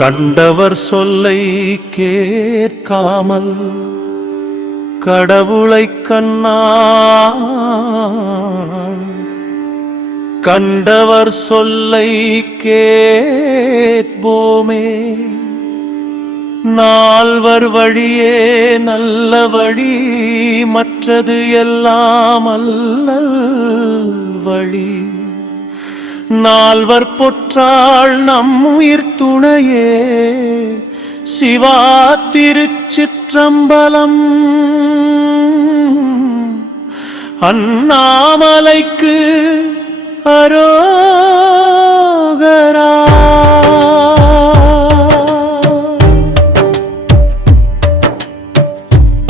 கண்டவர் சொல்லை கேட்காமல் கடவுளை கண்ணான் கண்டவர் சொல்லை கேட்போமே. நால்வர் வழியே நல்ல வழி, மற்றது எல்லாம் அல்லல் வழி. நால்வர் பொற்றாள் நம் உயிர் துணையே, சிவா திருச்சிற்றம்பலம். அண்ணாமலைக்கு அரோகரா.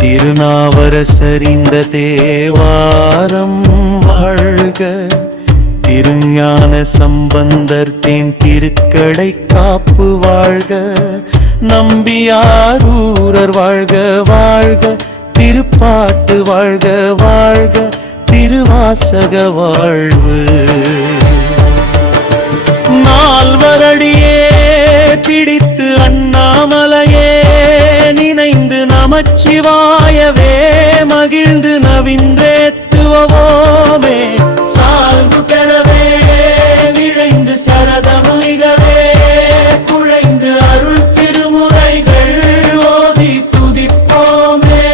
திருநாவரசறிந்த தேவாரம் வாழ்க, திருஞான சம்பந்தர் தேன் திருக்கடை காப்பு வாழ்க, நம்பியாரூரர் வாழ்க வாழ்க, திருப்பாட்டு வாழ்க வாழ்க, திருவாசக வாழ்வு. நால்வரடியே பிடித்து அண்ணாமலையே நினைந்து நமச்சிவாயவே மகிழ்ந்து நவின்றேத்துவோமே. சால்பு பெறவே விழைந்து சரதமிகவே குழைந்து அருள் திருமுறைகள் ஓதி துதிப்போமே.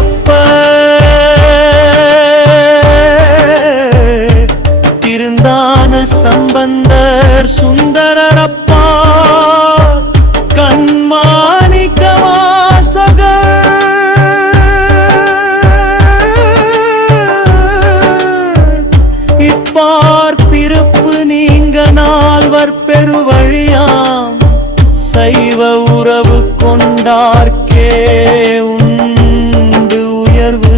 அப்ப திருந்தான சம்பந்தர் சுந்தரப்பா கண்மாணிக்க வாசகர் இப்பார் பிறப்பு நீங்க நால்வர் பெருவழியாம் சைவ உறவு கொண்டார்க்கே உண்டு உயர்வு.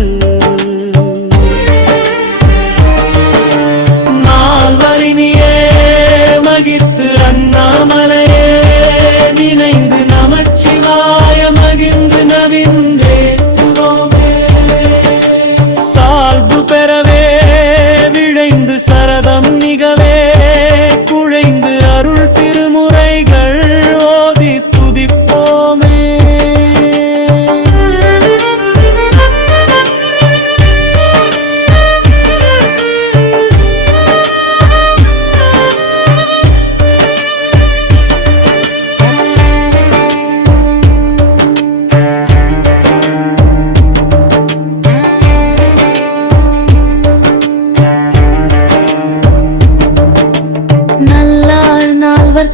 நால்வரினியே மகித்து அண்ணாமலையே நினைந்து நமச்சிவாய மகிழ்ந்து நவின்றேத்துவோமே. சால்பு பெறவே விழைந்து சரதம் மிகவே குழைந்து அருள் திருமுறைகள் ஓதி துதிப்போமே.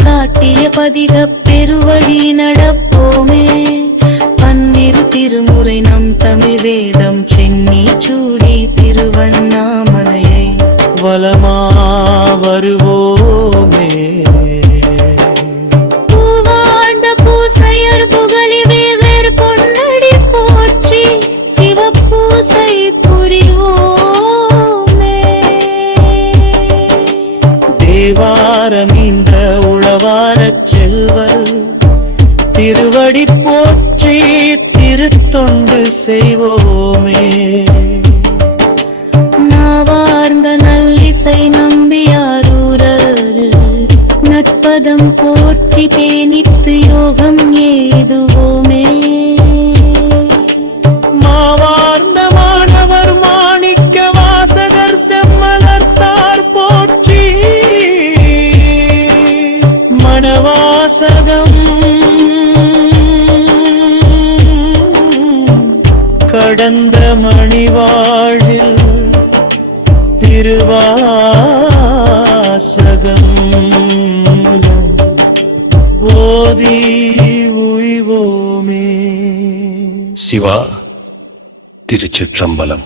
காட்டிய பதிக பெருவழி நடப்போமே. பன்னிரு திருமுறை நம் தமிழ் வேதம் சென்னி சூடி திருவண்ணாமலையை வலமா வருவோமே. பூவாண்ட பூசையர் புகழி வேதர் பொன்னடி போற்றி சிவப்பூசை புரிவோமே. தேவாரமீந்த உளவாரச் செல்வர் திருவடி போற்றி திருத்தொண்டு செய்வோமே. நாவார்ந்த நல்லிசை நம்பியாரூரர் நட்பதம் போற்றி தேனித்து யோகம் ஏதுவோமே. மாவார்ந்த மாணவர் மாணிக்க வாசகர் செம்மலர்த்தார் போற்றி மணவாசகம் கடந்த மணிவாழில் திருவாசகம் ஓதி உய்வோமே. சிவா திருச்சிற்றம்பலம்.